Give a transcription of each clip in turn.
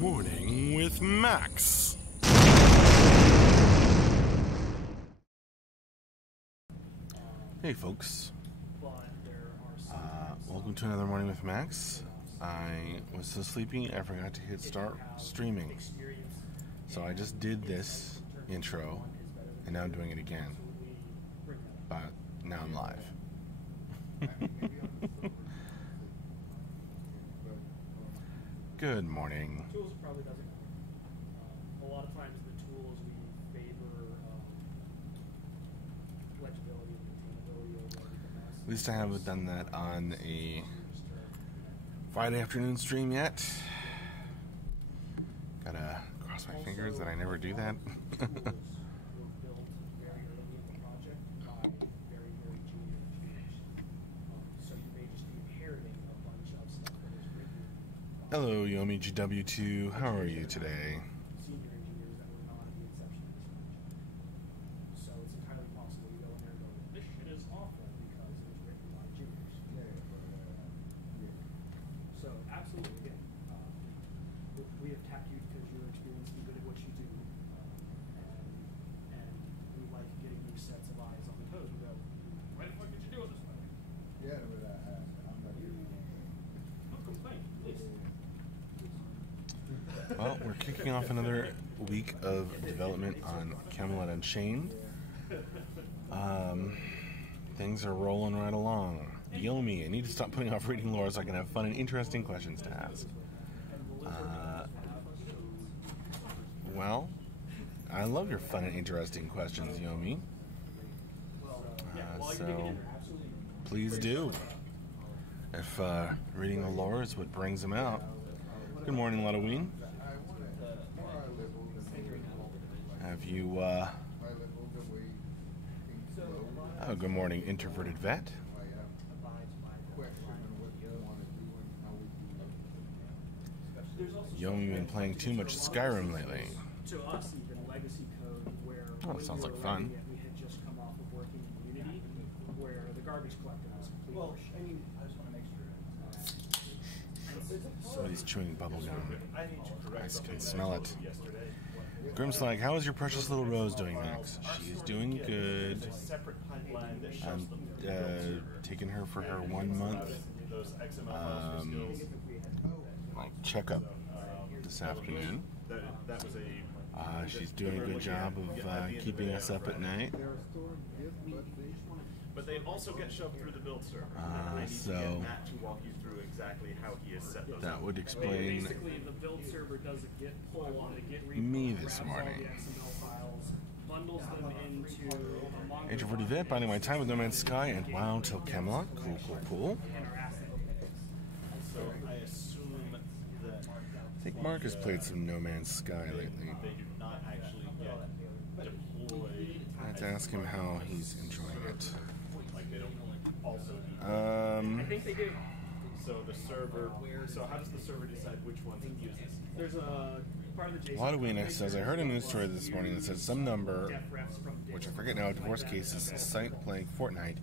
Morning with Max. Hey folks, welcome to another Morning with Max. I was so sleepy I forgot to hit start streaming, so I just did this intro and now I'm doing it again, but now I'm live. Good morning. Tools probably doesn't matter. A lot of times the tools we favor legibility and maintainability over everything else. At least I haven't done that on a Friday afternoon stream yet. Gotta cross my fingers that I never do that. Tools were built very early in the project by very, very junior engineers. So you may just be inheriting a bunch of stuff that is written. Hello, Yomi GW2. How are you today? Senior engineers that were not at the inception of this project. So it's entirely possible you go in there and go, this shit is awful because it was written by juniors. So absolutely, again, we have tapped you because you're experienced and good at what you do, and we like getting new sets of eyes on the toes. We go, why the fuck did you do it this way? Yeah, but I'm not here. Don't complain, please. Well, we're kicking off another week of development on Camelot Unchained. Things are rolling right along. Yomi, I need to stop putting off reading lore so I can have fun and interesting questions to ask. Well, I love your fun and interesting questions, Yomi. So, please do. If reading the lore is what brings them out. Good morning, Ludoween. Have you, oh, good morning, Introverted Vet. Yomi been playing too much Skyrim lately. To us, even legacy code where Oh, sounds like fun. We had just come off of working in Unity, where the garbage collector was completely I mean, I just want to make sure. Somebody's chewing bubblegum. I can smell it. Grim's like, how is your precious little Rose doing, Max? She's doing good. I'm taking her for her 1 month checkup this afternoon. She's doing a good job of keeping us up at night. But they also get shoved through the build server. I need to get Matt to walk you through exactly how he has set those That up. would explain basically the build server does a git pull on the git repo, me this grabs all morning. the XML files, bundles them into a Mongo Introverted Vet, biding my time with No Man's Sky and WoW till Camelot. Cool, cool, cool. and are asked So I assume that I think Mark has played some No Man's Sky lately. they do not actually get deployed. I have to ask him how he's enjoying it. Like they don't also do. I think they do. So the server. So how does the server decide which ones it uses? There's a part of the JSON. Ludoween says, I heard a news story this morning that says some number, def refs from which I forget now, divorce cases cite playing Fortnite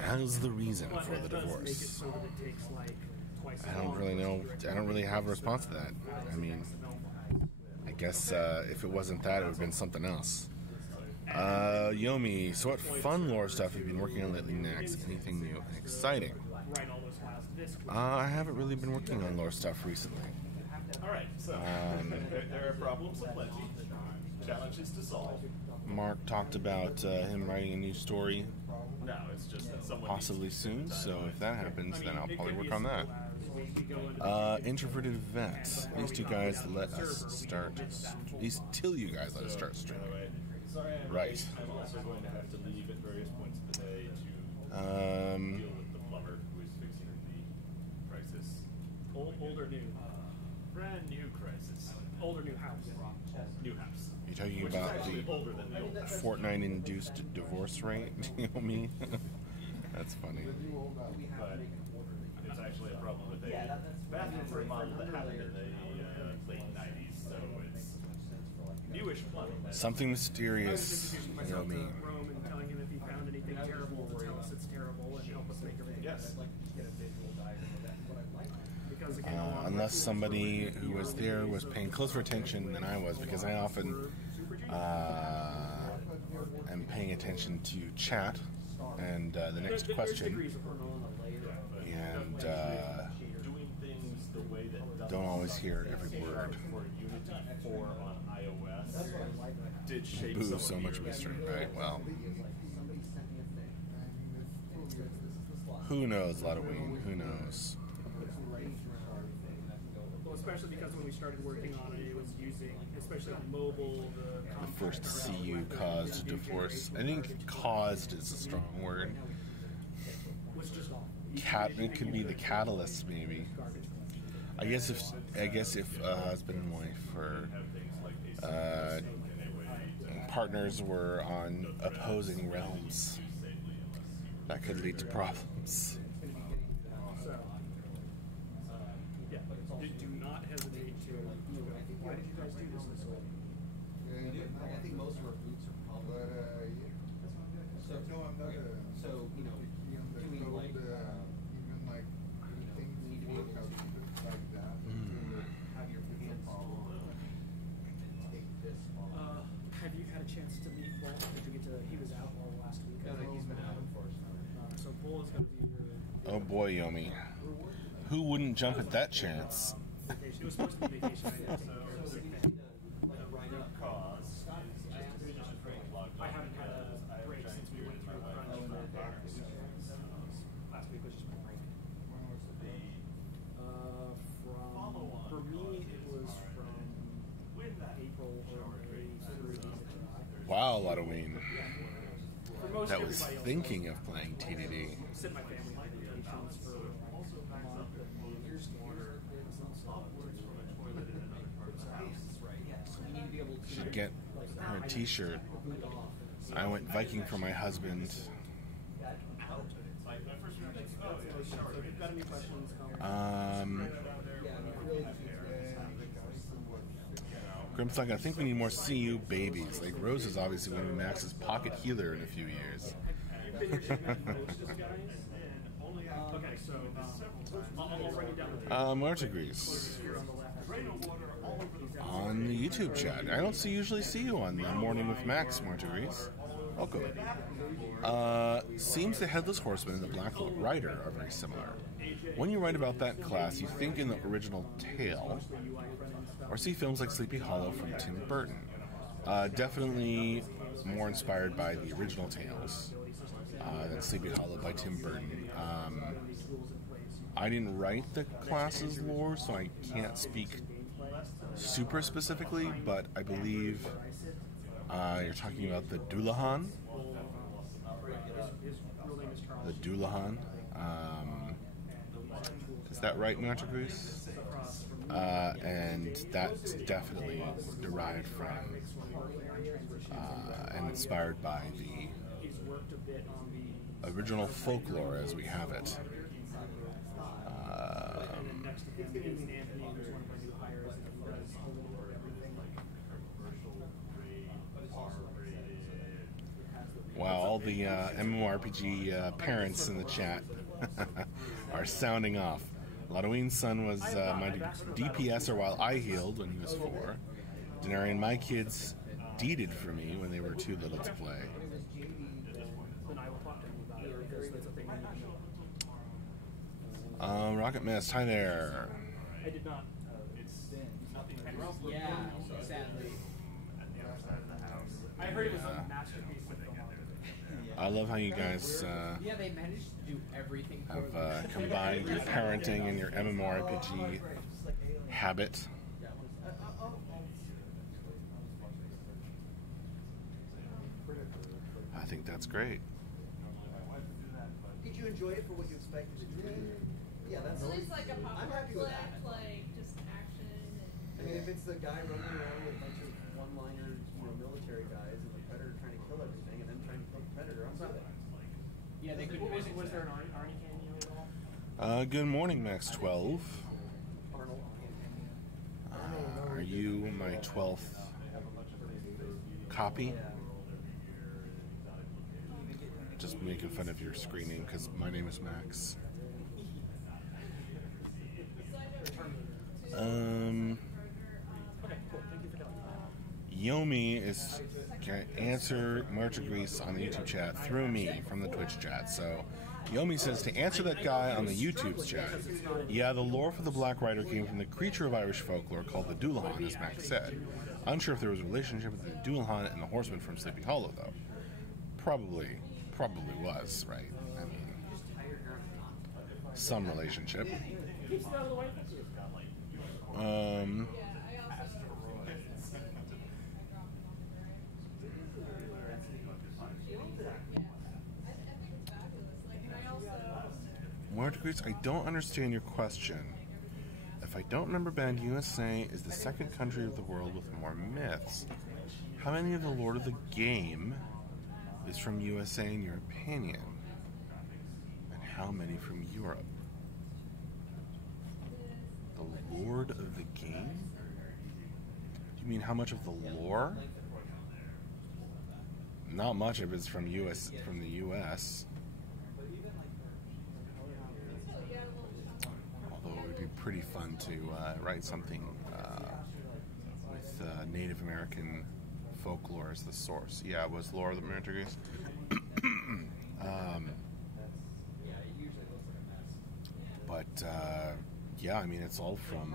as the reason but for the that does make it divorce. so that it takes like twice I as don't long really to know. direct I don't really have a response to that. I mean, I guess if it wasn't that, it would have been something else. Yomi, so what fun lore stuff have you been working on lately next? Anything new and exciting? write all those files to disk. I haven't really been working on lore stuff recently. All right. So there are problems aplenty, challenges to solve. Mark talked about him writing a new story No, it's just that someone possibly soon, so if that happens, then I'll probably work on that. We go into Introverted Vets. These two guys let us start. These till you guys let us start streaming. Sorry, Right. I'm also going to have to leave at various points of the day to Um, deal with the plumber who is fixing the crisis. old or new? Brand new crisis. Old or new house? New house. you're talking Which is about actually the older than the old house. Fortnite-induced divorce rate? You know me? That's funny. But it's actually a problem with a bathroom remodel that happened in the late 90s, so it's Something I was mysterious, introducing myself to Yomi. Rome and telling him if he found anything terrible to tell us it's terrible and help us make everything Yes. better. Get a visual diagram of that, what I'd like. Because again, a lot of my Unless tools somebody were who was there was paying closer attention than I was, because I often am paying attention to chat and the next There's question, degrees of it. and Doing things the way that don't always hear every word. for Unity 4 on iOS did shape Boo, some of so the much early- mystery, right? Well, Somebody sent me a thing. This is the slot. who knows, Halloween? Who knows? Well, especially because when we started working on it, it was using, especially on mobile, The first CU caused divorce. I think "caused" is a strong word. was just awful. It could be the catalyst, maybe. I guess if a husband and wife or partners were on opposing realms, that could lead to problems. So, yeah, do not hesitate to. Why did you guys do this way? I think most of our boots are probably. So no, I'm not. So doing like even like things need to be able work to out like that. have your hands take this off. Have you had a chance to meet Bull? Did you get to? He was out all last week. No, he's been out unfortunately. So Bull is going to be your Oh boy, Yomi. Who wouldn't jump at that chance? vacation. It was supposed to be vacation. I didn't take care of the sick man. I haven't had a break since we went through crunch for Paris. Last week was just my break. For me, it was from April or May through July. Wow, Halloween. For most That was everybody else, thinking of playing TDD. sent my family on vacations for a month and years water. So we need to be able to. Should get her a t-shirt. I went Viking for my husband. So if you've got any questions, Grimthug, I think we need more CU babies. Like Rose is obviously going to be Max's pocket healer in a few years. you've been here to meet most of the guys. Okay, so I'll write it down. Where to Greece? Here on the left. On the YouTube chat. I don't usually see you on the Morning with Max, Marta Greece. Welcome. Seems the Headless Horseman and the Black Rider are very similar. When you write about that class, you think in the original tale, or see films like Sleepy Hollow from Tim Burton. Definitely more inspired by the original tales than Sleepy Hollow by Tim Burton. I didn't write the class's lore, so I can't speak super specifically, but I believe you're talking about the Dullahan. The Dullahan. Is that right, Marta Greece? And that's definitely derived from and inspired by the original folklore as we have it. Wow, all the MMORPG parents in the chat are sounding off. Halloween's son was my DPSer while I healed when he was 4. Denarian, my kids deeded for me when they were too little to play. Rocket Mist, hi there. I did not. Yeah, sadly. I heard it was a masterpiece of filmography. I love how you guys Yeah, they managed to do everything. have combined your parenting and your MMORPG habit. I think that's great. Did you enjoy it for what you expected it to be? Yeah, that's. At least like a I'm popcorn happy with flick, that. like just action I mean, if it's the guy running around with a bunch of one-liners, military guys, and the Predator trying to kill everything, and them trying to kill the Predator, I'm with it. Yeah, they couldn't. Was there an Arnie cameo at all? Good morning, Max 12. Arnold. Are you my 12th copy. Just making fun of your screen name because my name is Max. Yomi is going to answer Marta Grease on the YouTube chat through me from the Twitch chat. So Yomi says to answer that guy on the YouTube's chat, yeah, the lore for the Black Rider came from the creature of Irish folklore called the Dullahan, as Max said. Unsure if there was a relationship with the Dullahan and the Horseman from Sleepy Hollow, though. Probably was, right? I mean, some relationship. More degrees? I don't understand your question. If I don't remember bad, USA is the second country of the world with more myths. How many of the Lord of the Game is from USA in your opinion? And how many from Europe? The Lord of the Game? Do you mean how much of the lore? Not much of it's from the US. Although it would be pretty fun to write something with Native American folklore as the source. Yeah, it was lore of the Americas. But yeah, I mean, it's all from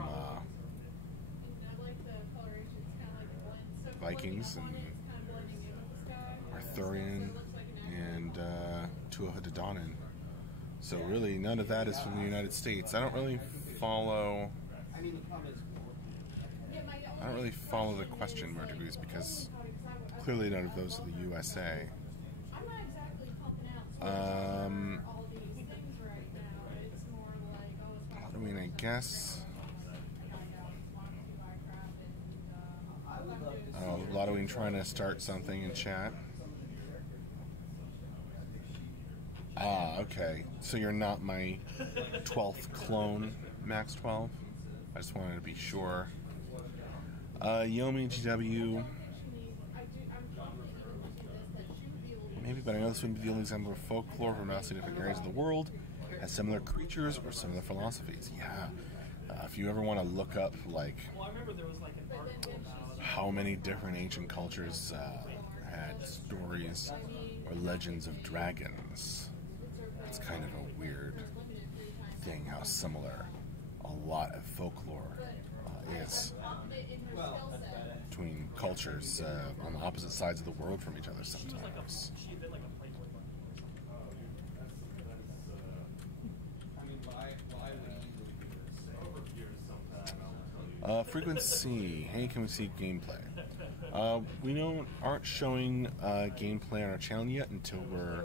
Vikings and Arthurian and Tuatha De Danann. So really, none of that is from the United States. I don't really follow the question, Martagus, because clearly none of those are the USA. I mean, I guess. Oh, Lottoing trying to start something in chat. Ah, okay. So you're not my 12th clone, Max 12? I just wanted to be sure. Yomi GW. Maybe, but I know this wouldn't be the only example of folklore from vastly different areas of the world has similar creatures or similar philosophies. Yeah. If you ever want to look up, like, how many different ancient cultures had stories or legends of dragons, it's kind of a weird thing how similar a lot of folklore is between cultures on the opposite sides of the world from each other sometimes. Frequency. Hey, can we see gameplay? We aren't showing gameplay on our channel yet until we're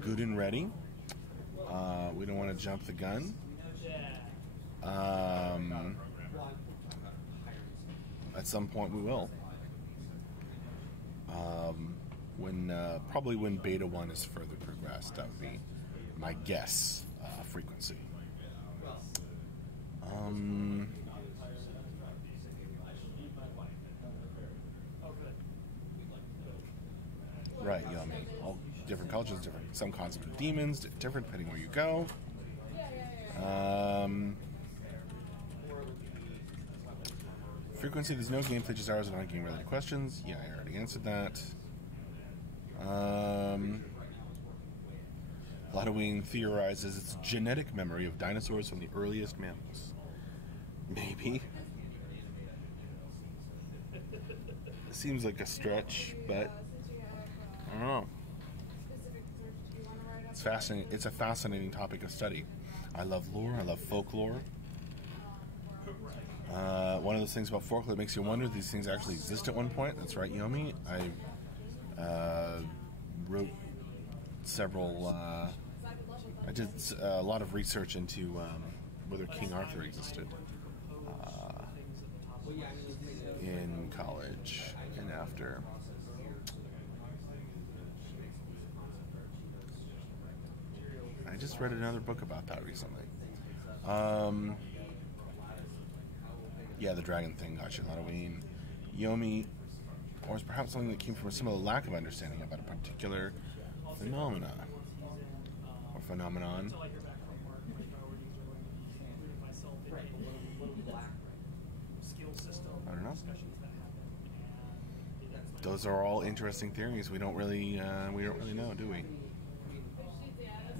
good and ready. We don't want to jump the gun. At some point we will. Probably when Beta 1 is further progressed, that would be my guess. Frequency. Right, Yummy. All different cultures, different. Some concept of demons, different depending where you go. Frequency, there's no gameplay, just hours of non-game related questions. Yeah, I already answered that. Halloween theorizes it's genetic memory of dinosaurs from the earliest mammals. Maybe. Seems like a stretch, but I don't know. It's fascinating. It's a fascinating topic of study. I love lore. I love folklore. One of those things about folklore that makes you wonder these things actually exist at one point. That's right, Yomi. I wrote several. I did a lot of research into whether King Arthur existed in college and after. I just read another book about that recently. Yeah, the dragon thing got you, Halloween. Yomi, or is perhaps something that came from a similar lack of understanding about a particular phenomena or phenomenon. So like your back from work, my priorities are going to be including myself in any skill system I don't know. discussions that happen. And that's my Those are all interesting theories. We don't really know, do we?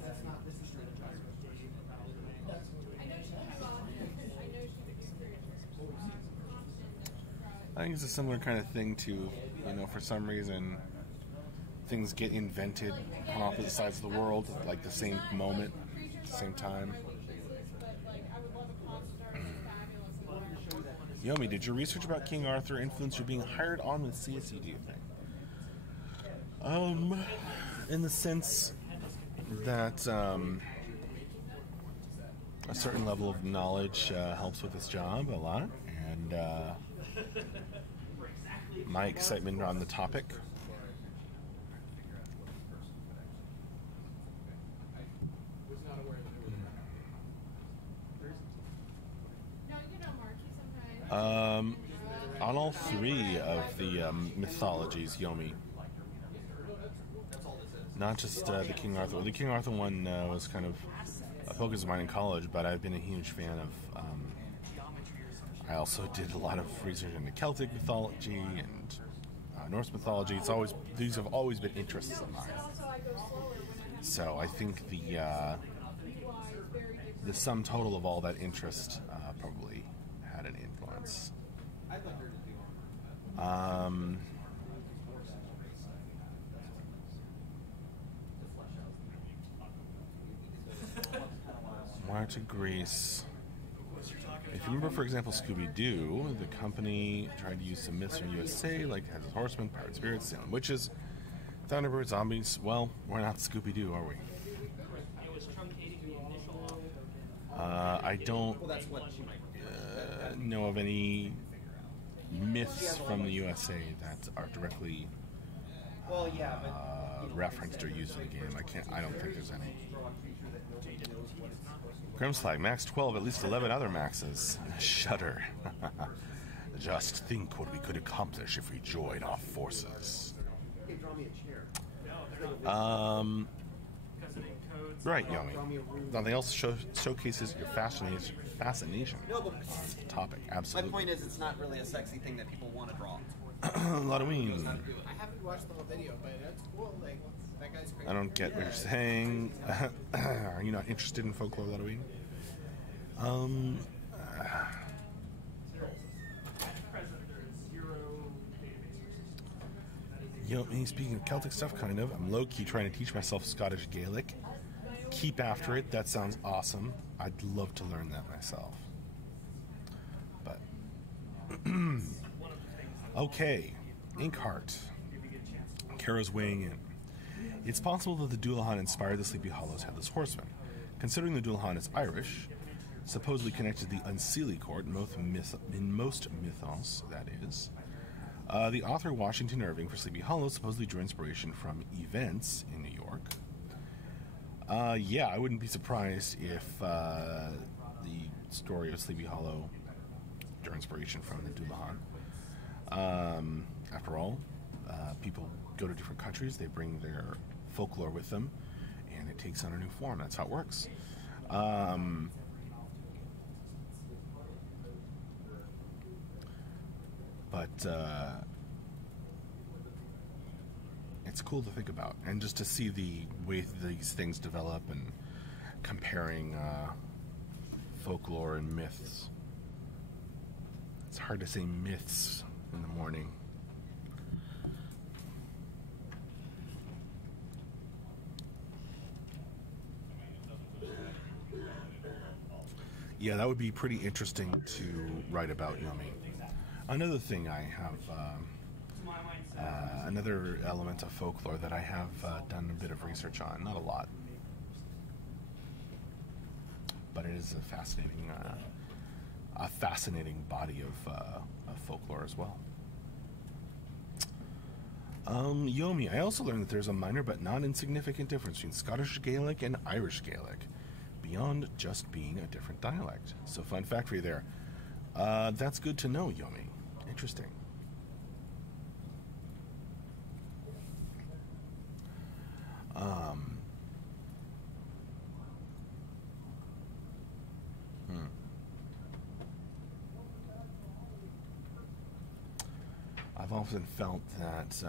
That's not this is I think it's a similar kind of thing to, you know, for some reason, things get invented on opposite sides of the world at like the same moment, the same time. Yomi, did your research about King Arthur influence you being hired on with CSE, do you think? In the sense that a certain level of knowledge helps with this job a lot, and my excitement on the topic. On all three of the mythologies, Yomi. Not just the King Arthur. The King Arthur one was kind of a focus of mine in college, but I've been a huge fan of. I also did a lot of research into Celtic mythology and Norse mythology. These have always been interests of mine. So I think the sum total of all that interest probably had an influence. Why to Greece? If you remember, for example, Scooby-Doo, the company tried to use some myths from USA, like it has horsemen, pirate spirits, Salem witches, Thunderbirds, zombies. Well, we're not Scooby-Doo, are we? I don't know of any myths from the USA that are directly referenced or used in the game. I don't think there's any. Grim's Flag, max 12, at least 11 other maxes. Shudder. Just think what we could accomplish if we joined our forces. Hey, draw me a chair. Right, Yomi. Nothing else showcases your fascination. No, but Topic, absolutely. my point is, it's not really a sexy thing that people want to draw. Halloween. I haven't watched the whole video, but that's cool. Like, that guy's great. I don't get what you're saying. Are you not interested in folklore, Halloween? Yomi, speaking of Celtic stuff, kind of, I'm low-key trying to teach myself Scottish Gaelic. Keep after it. That sounds awesome. I'd love to learn that myself. But okay, Inkheart. Kara's weighing in. It's possible that the Dullahan inspired the Sleepy Hollows Headless Horseman. Considering the Dullahan is Irish, supposedly connected to the Unseelie court in most mythos, that is. The author Washington Irving for Sleepy Hollow supposedly drew inspiration from events in New York. Yeah, I wouldn't be surprised if the story of Sleepy Hollow drew inspiration from the Dullahan. After all, people go to different countries, they bring their folklore with them, and it takes on a new form. That's how it works. But it's cool to think about, and just to see the way these things develop and comparing folklore and myths. It's hard to say myths in the morning. Yeah, that would be pretty interesting to write about, Yomi. Another thing I have, another element of folklore that I have done a bit of research on, not a lot, but it is a fascinating body of folklore as well. Yomi, I also learned that there's a minor but not insignificant difference between Scottish Gaelic and Irish Gaelic, beyond just being a different dialect. So fun fact for you there. That's good to know, Yomi. Interesting. I've often felt that,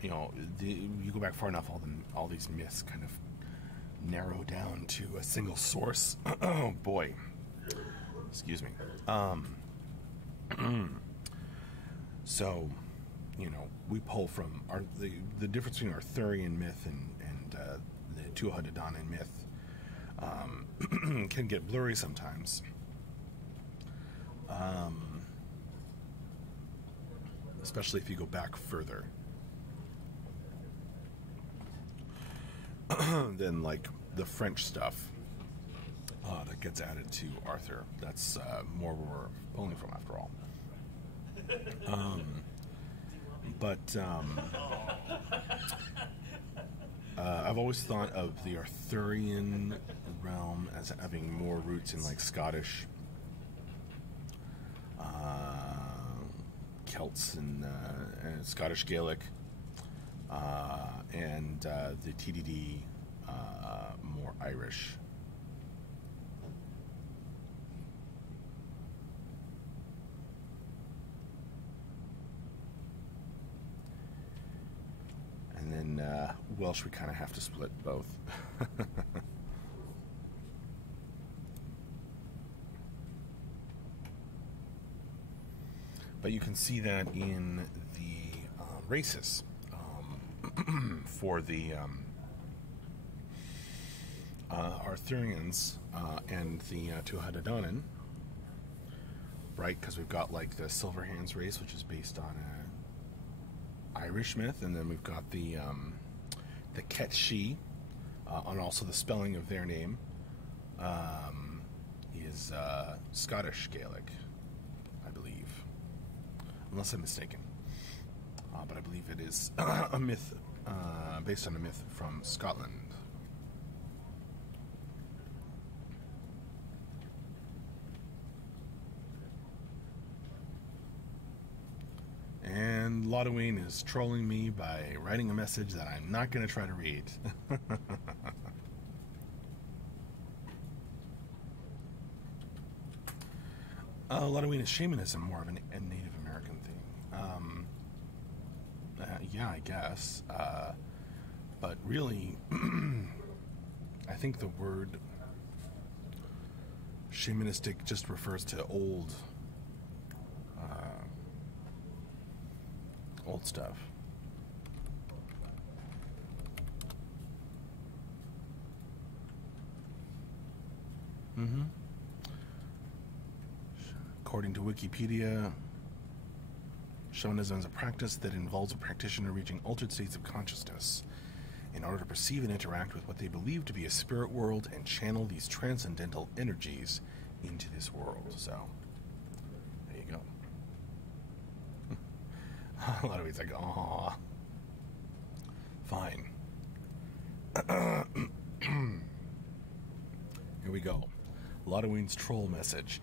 you know, you go back far enough, all these myths kind of narrow down to a single source. Oh boy, excuse me. So, you know, we pull from the difference between Arthurian myth and the Tuatha-De-Danann myth can get blurry sometimes. Especially if you go back further than like the French stuff that gets added to Arthur. That's more where we're pulling from, after all. I've always thought of the Arthurian realm as having more roots in like Scottish, Celts and Scottish Gaelic, and the TDD more Irish. And then Welsh, we kind of have to split both. But you can see that in the races for the Arthurians and the Tuatha-De-Danann, right? Because we've got like the Silverhands race, which is based on Irish myth, and then we've got the Ketshi, and also the spelling of their name is Scottish Gaelic, I believe, unless I'm mistaken. But I believe it is a myth based on a myth from Scotland. And Lodoween is trolling me by writing a message that I'm not going to try to read. Lodoween is shamanism, more of a Native American thing. Yeah, I guess. But really, I think the word shamanistic just refers to old stuff. According to Wikipedia, shamanism is a practice that involves a practitioner reaching altered states of consciousness in order to perceive and interact with what they believe to be a spirit world and channel these transcendental energies into this world. So, there you go. A lot of it's like, aw. Fine. Here we go. Lodoween's troll message.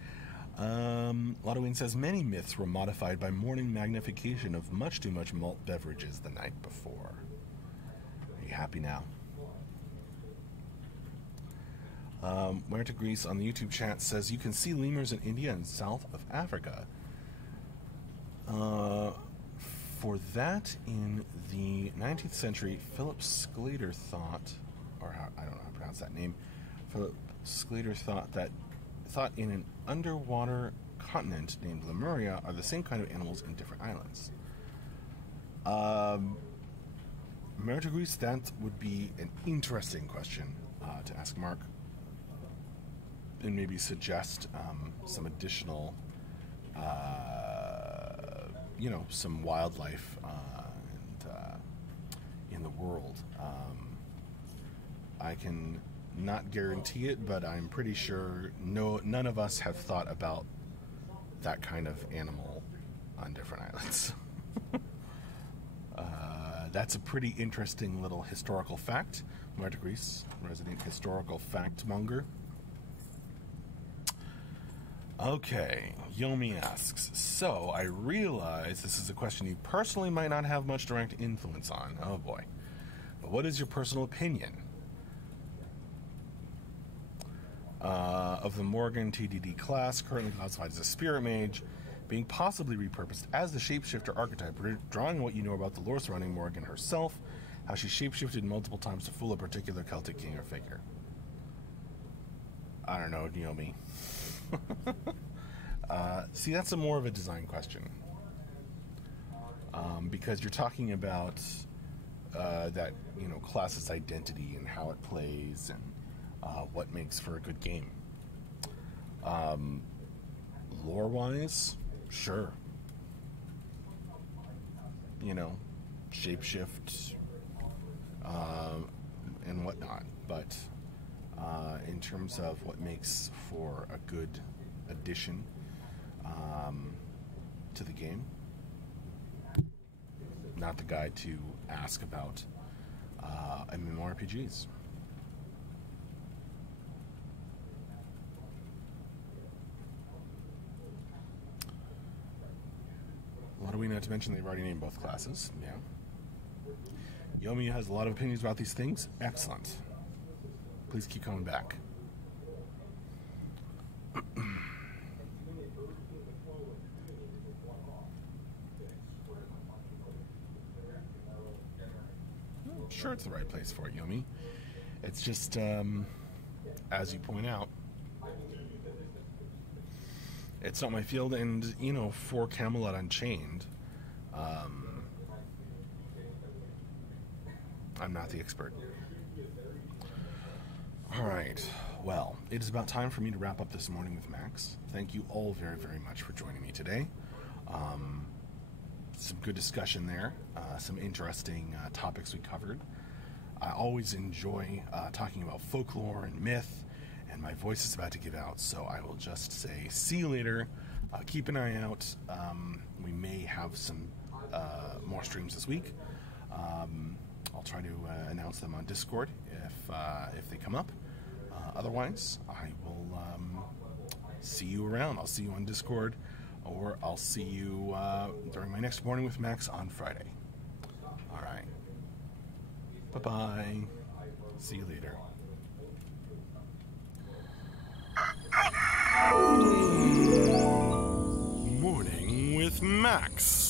Lodoween says many myths were modified by morning magnification of much too much malt beverages the night before. Are you happy now? Where to Greece on the YouTube chat says you can see lemurs in India and South of Africa. For that, in the 19th century, Philip Sclater thought, or I don't know how to pronounce that name, Philip Sclater thought in an underwater continent named Lemuria are the same kind of animals in different islands. Merit Greece, that would be an interesting question to ask Mark, and maybe suggest some additional some wildlife in the world. I can not guarantee it, but I'm pretty sure none of us have thought about that kind of animal on different islands. That's a pretty interesting little historical fact. Marta Greece, resident historical fact monger. Okay, Yomi asks, so I realize this is a question you personally might not have much direct influence on. Oh boy. But what is your personal opinion of the Morgan TDD class, currently classified as a spirit mage, being possibly repurposed as the shapeshifter archetype, drawing what you know about the lore surrounding Morgan herself, how she shapeshifted multiple times to fool a particular Celtic king or figure? I don't know, Yomi. See, that's more of a design question. Because you're talking about that, class's identity and how it plays and what makes for a good game. Lore-wise, sure. Shapeshift and whatnot. But in terms of what makes for a good addition to the game, not the guy to ask about MMORPGs. What do we know to mention? They've already named both classes. Yeah. Yomi has a lot of opinions about these things. Excellent. Please keep coming back. I'm sure it's the right place for it, Yomi. It's just, as you point out, it's not my field, and, for Camelot Unchained, I'm not the expert. Alright, well, it is about time for me to wrap up this morning with Max. Thank you all very, very much for joining me today. Some good discussion there, some interesting topics we covered. I always enjoy talking about folklore and myth, and my voice is about to give out, so I will just say see you later. Keep an eye out. We may have some more streams this week. I'll try to announce them on Discord if they come up. Otherwise, I will see you around. I'll see you on Discord, or I'll see you during my next Morning with Max on Friday. All right. Bye-bye. See you later. Morning with Max.